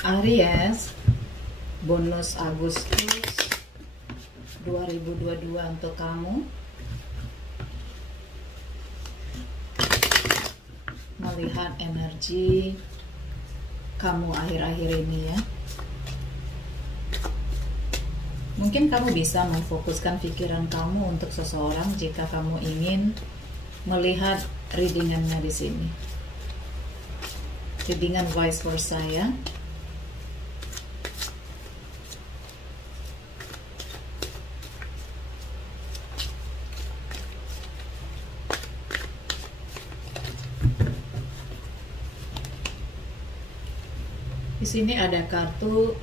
Aries, bonus Agustus 2022 untuk kamu. Melihat energi kamu akhir-akhir ini ya. Mungkin kamu bisa memfokuskan pikiran kamu untuk seseorang jika kamu ingin melihat readingannya di sini. Readingan vice versa ya. Di sini ada kartu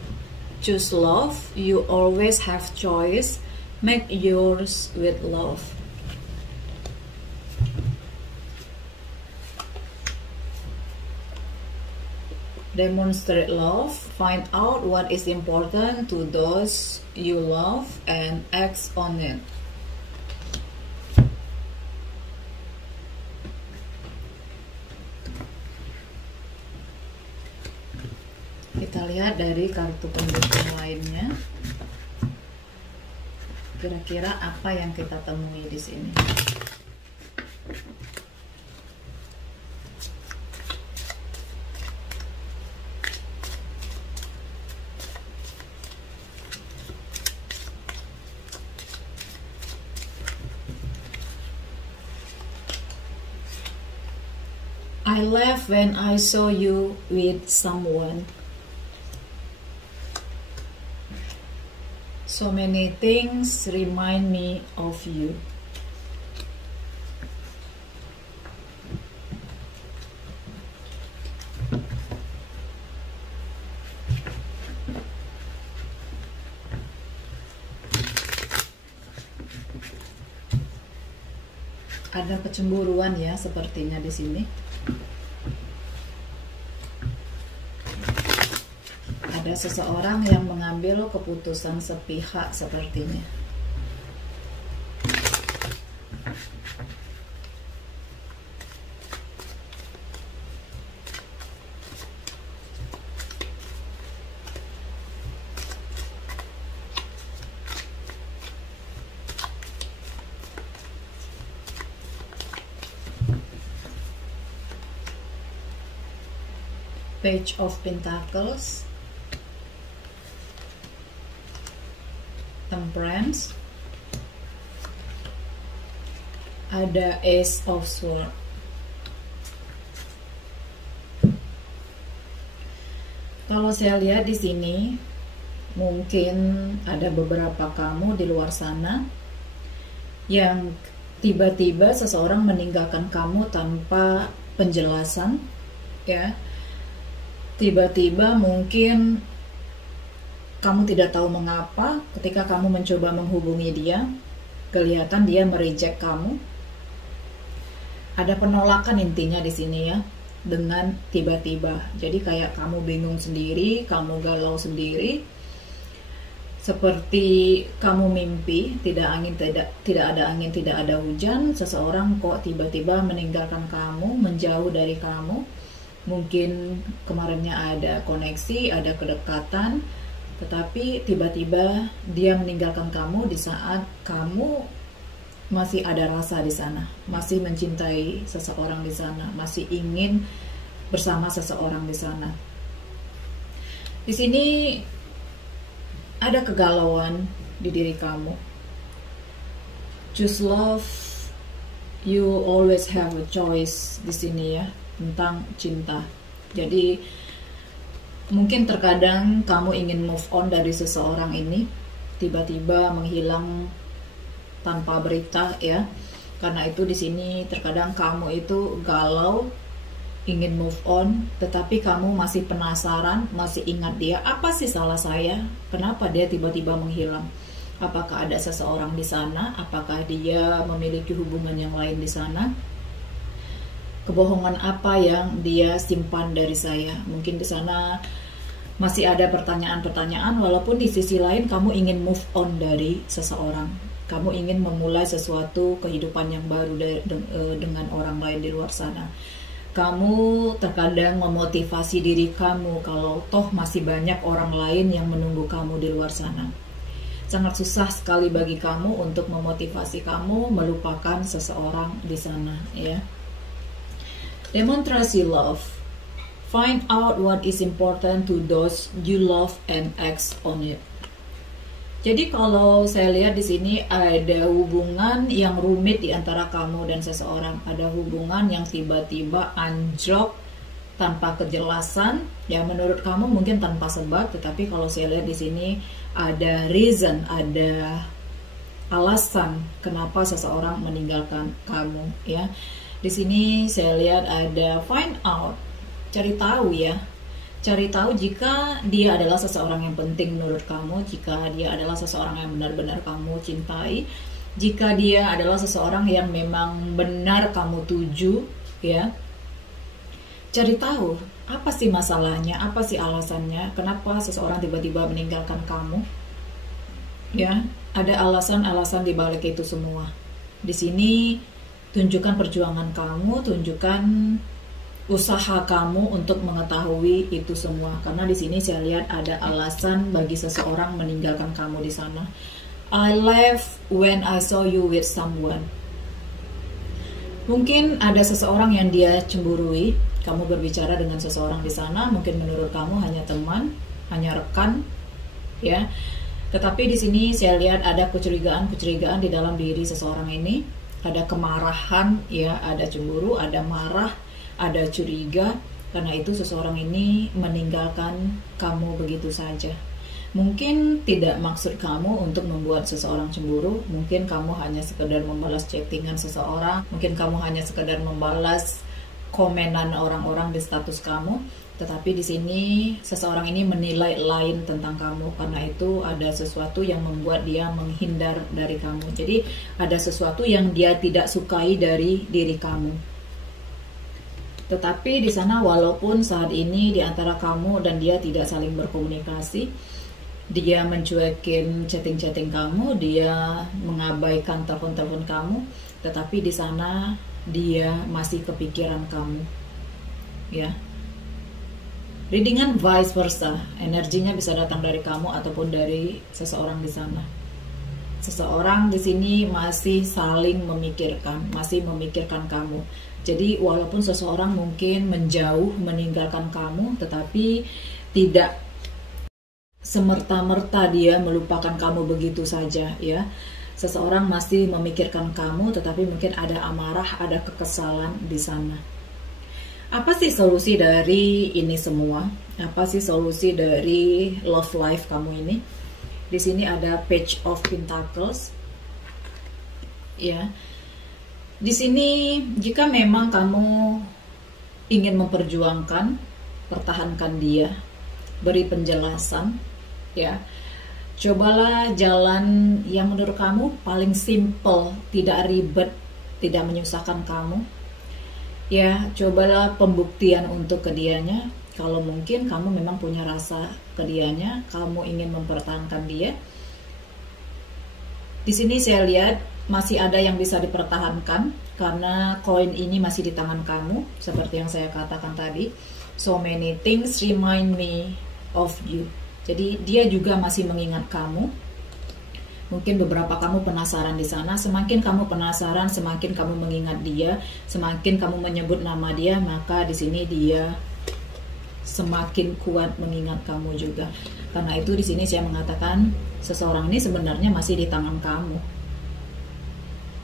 choose love, you always have choice, make yours with love. Demonstrate love, find out what is important to those you love and act on it. Kita lihat dari kartu pendukung lainnya. Kira-kira apa yang kita temui di sini? I laughed when I saw you with someone. So many things remind me of you. Ada kecemburuan ya sepertinya di sini. Ada seseorang yang mengambil keputusan sepihak sepertinya. Page of Pentacles, Temperance, ada Ace of Swords. Kalau saya lihat di sini, mungkin ada beberapa kamu di luar sana yang tiba-tiba seseorang meninggalkan kamu tanpa penjelasan, ya. Tiba-tiba mungkin kamu tidak tahu mengapa ketika kamu mencoba menghubungi dia, kelihatan dia mereject kamu. Ada penolakan intinya di sini ya, dengan tiba-tiba. Jadi kayak kamu bingung sendiri, kamu galau sendiri. Seperti kamu mimpi, tidak ada angin, tidak ada hujan, seseorang kok tiba-tiba meninggalkan kamu, menjauh dari kamu. Mungkin kemarinnya ada koneksi, ada kedekatan, tetapi tiba-tiba dia meninggalkan kamu di saat kamu masih ada rasa di sana, masih mencintai seseorang di sana, masih ingin bersama seseorang di sana. Di sini ada kegalauan di diri kamu. Choose love, you always have a choice di sini ya, tentang cinta. Jadi mungkin terkadang kamu ingin move on dari seseorang ini, tiba-tiba menghilang tanpa berita ya. Karena itu di sini terkadang kamu itu galau, ingin move on, tetapi kamu masih penasaran, masih ingat dia. Apa sih salah saya? Kenapa dia tiba-tiba menghilang? Apakah ada seseorang di sana? Apakah dia memiliki hubungan yang lain di sana? Kebohongan apa yang dia simpan dari saya? Mungkin di sana masih ada pertanyaan-pertanyaan, walaupun di sisi lain kamu ingin move on dari seseorang. Kamu ingin memulai sesuatu kehidupan yang baru dengan orang lain di luar sana. Kamu terkadang memotivasi diri kamu kalau toh masih banyak orang lain yang menunggu kamu di luar sana. Sangat susah sekali bagi kamu untuk memotivasi kamu melupakan seseorang di sana, ya. Demonstrasi love. Find out what is important to those you love and act on it. Jadi kalau saya lihat di sini ada hubungan yang rumit di antara kamu dan seseorang, ada hubungan yang tiba-tiba anjlok tanpa kejelasan, ya menurut kamu mungkin tanpa sebab, tetapi kalau saya lihat di sini ada reason, ada alasan kenapa seseorang meninggalkan kamu, ya. Di sini saya lihat ada find out, cari tahu, ya. Cari tahu jika dia adalah seseorang yang penting menurut kamu, jika dia adalah seseorang yang benar-benar kamu cintai, jika dia adalah seseorang yang memang benar kamu tuju, ya. Cari tahu apa sih masalahnya, apa sih alasannya, kenapa seseorang tiba-tiba meninggalkan kamu, ya. Ada alasan-alasan di balik itu semua. Di sini tunjukkan perjuangan kamu, tunjukkan usaha kamu untuk mengetahui itu semua. Karena di sini saya lihat ada alasan bagi seseorang meninggalkan kamu di sana. I left when I saw you with someone. Mungkin ada seseorang yang dia cemburui. Kamu berbicara dengan seseorang di sana, mungkin menurut kamu hanya teman, hanya rekan, ya. Tetapi di sini saya lihat ada kecurigaan di dalam diri seseorang ini. Ada kemarahan, ya, ada cemburu, ada marah, ada curiga. Karena itu seseorang ini meninggalkan kamu begitu saja. Mungkin tidak maksud kamu untuk membuat seseorang cemburu. Mungkin kamu hanya sekedar membalas chattingan seseorang. Mungkin kamu hanya sekedar membalas komenan orang-orang di status kamu. Tetapi di sini seseorang ini menilai lain tentang kamu. Karena itu ada sesuatu yang membuat dia menghindar dari kamu. Jadi ada sesuatu yang dia tidak sukai dari diri kamu. Tetapi di sana walaupun saat ini di antara kamu dan dia tidak saling berkomunikasi, dia mencuekin chatting-chatting kamu, dia mengabaikan telepon-telepon kamu, tetapi di sana dia masih kepikiran kamu, ya. Readingan vice versa, energinya bisa datang dari kamu ataupun dari seseorang di sana. Seseorang di sini masih saling memikirkan, masih memikirkan kamu. Jadi walaupun seseorang mungkin menjauh meninggalkan kamu, tetapi tidak semerta-merta dia melupakan kamu begitu saja, ya. Seseorang masih memikirkan kamu, tetapi mungkin ada amarah, ada kekesalan di sana. Apa sih solusi dari ini semua? Apa sih solusi dari love life kamu ini? Di sini ada Page of Pentacles, ya. Di sini jika memang kamu ingin memperjuangkan, pertahankan dia, beri penjelasan, ya. Cobalah jalan yang menurut kamu paling simple, tidak ribet, tidak menyusahkan kamu. Ya, cobalah pembuktian untuk kedianya. Kalau mungkin kamu memang punya rasa kedianya, kamu ingin mempertahankan dia. Di sini saya lihat masih ada yang bisa dipertahankan karena koin ini masih di tangan kamu, seperti yang saya katakan tadi. So many things remind me of you. Jadi dia juga masih mengingat kamu. Mungkin beberapa kamu penasaran di sana. Semakin kamu penasaran, semakin kamu mengingat dia, semakin kamu menyebut nama dia, maka di sini dia semakin kuat mengingat kamu juga. Karena itu di sini saya mengatakan seseorang ini sebenarnya masih di tangan kamu.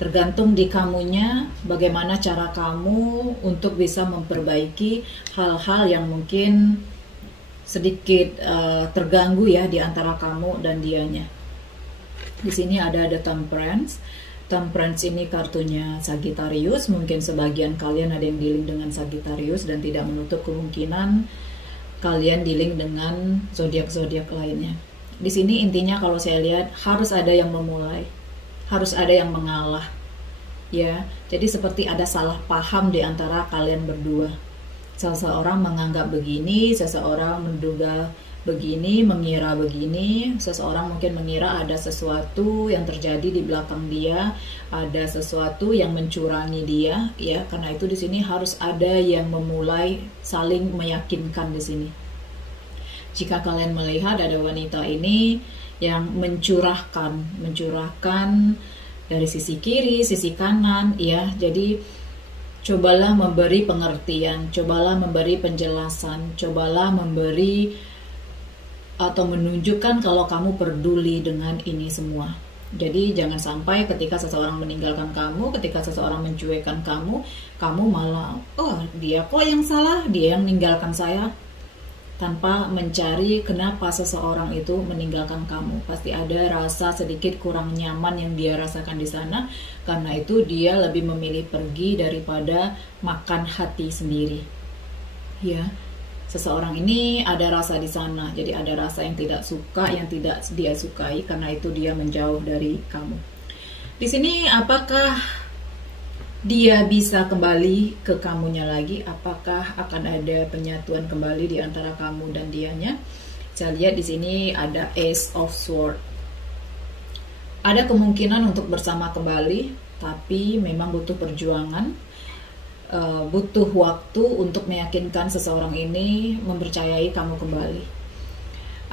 Tergantung di kamunya, bagaimana cara kamu untuk bisa memperbaiki hal-hal yang mungkin sedikit terganggu ya di antara kamu dan dianya. Di sini ada The Temperance. Temperance ini kartunya Sagittarius. Mungkin sebagian kalian ada yang dealing dengan Sagittarius dan tidak menutup kemungkinan kalian dealing dengan zodiak-zodiak lainnya. Di sini intinya kalau saya lihat harus ada yang memulai, harus ada yang mengalah. Ya, jadi seperti ada salah paham di antara kalian berdua. Seseorang menganggap begini, seseorang menduga begini, mengira begini. Seseorang mungkin mengira ada sesuatu yang terjadi di belakang dia, ada sesuatu yang mencurangi dia, ya. Karena itu di sini harus ada yang memulai saling meyakinkan di sini. Jika kalian melihat ada wanita ini yang mencurahkan dari sisi kiri, sisi kanan, ya. Jadi cobalah memberi pengertian, cobalah memberi penjelasan, cobalah memberi atau menunjukkan kalau kamu peduli dengan ini semua. Jadi jangan sampai ketika seseorang meninggalkan kamu, ketika seseorang mencuekkan kamu, kamu malah, oh dia kok yang salah, dia yang meninggalkan saya. Tanpa mencari kenapa seseorang itu meninggalkan kamu. Pasti ada rasa sedikit kurang nyaman yang dia rasakan di sana. Karena itu dia lebih memilih pergi daripada makan hati sendiri. Ya. Seseorang ini ada rasa di sana, jadi ada rasa yang tidak suka, yang tidak dia sukai, karena itu dia menjauh dari kamu. Di sini apakah dia bisa kembali ke kamunya lagi? Apakah akan ada penyatuan kembali di antara kamu dan dianya? Saya lihat di sini ada Ace of Swords. Ada kemungkinan untuk bersama kembali, tapi memang butuh perjuangan. Butuh waktu untuk meyakinkan seseorang ini mempercayai kamu kembali.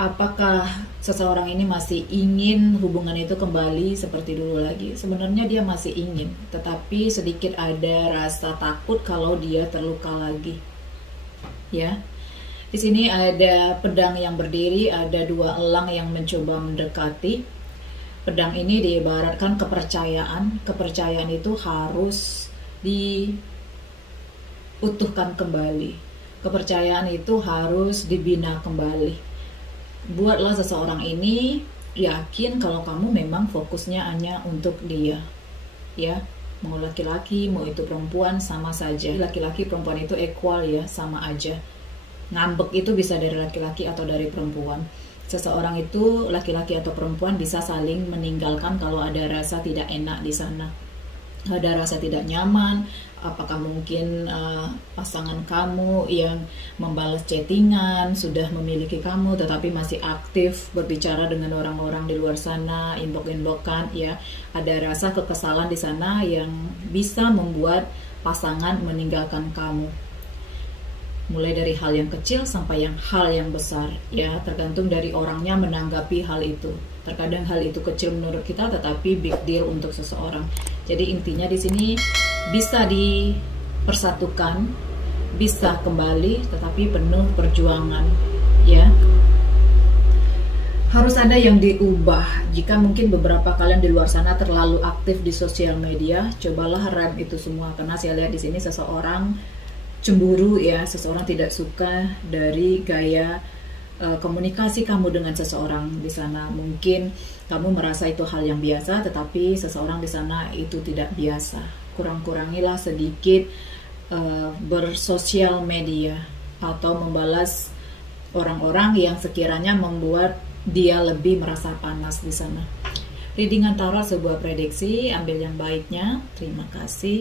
Apakah seseorang ini masih ingin hubungan itu kembali seperti dulu lagi? Sebenarnya dia masih ingin, tetapi sedikit ada rasa takut kalau dia terluka lagi. Ya, di sini ada pedang yang berdiri, ada dua elang yang mencoba mendekati. Pedang ini diibaratkan kepercayaan. Kepercayaan itu harus diutuhkan kembali. Kepercayaan itu harus dibina kembali. Buatlah seseorang ini yakin kalau kamu memang fokusnya hanya untuk dia. Ya, mau laki-laki, mau itu perempuan, sama saja. Laki-laki perempuan itu equal ya, sama aja. Ngambek itu bisa dari laki-laki atau dari perempuan. Seseorang itu laki-laki atau perempuan bisa saling meninggalkan kalau ada rasa tidak enak di sana. Ada rasa tidak nyaman. Apakah mungkin pasangan kamu yang membalas chattingan sudah memiliki kamu tetapi masih aktif berbicara dengan orang-orang di luar sana, inbox-inboxan, ya. Ada rasa kekesalan di sana yang bisa membuat pasangan meninggalkan kamu. Mulai dari hal yang kecil sampai hal yang besar, ya, tergantung dari orangnya menanggapi hal itu. Terkadang hal itu kecil menurut kita tetapi big deal untuk seseorang. Jadi intinya di sini bisa dipersatukan, bisa kembali, tetapi penuh perjuangan, ya. Harus ada yang diubah. Jika mungkin beberapa kalian di luar sana terlalu aktif di sosial media, cobalah rem itu semua. Karena saya lihat di sini seseorang cemburu, ya, seseorang tidak suka dari gaya komunikasi kamu dengan seseorang di sana. Mungkin kamu merasa itu hal yang biasa, tetapi seseorang di sana itu tidak biasa. Kurang-kurangilah sedikit bersosial media atau membalas orang-orang yang sekiranya membuat dia lebih merasa panas di sana. Readingan tarot sebuah prediksi, ambil yang baiknya. Terima kasih.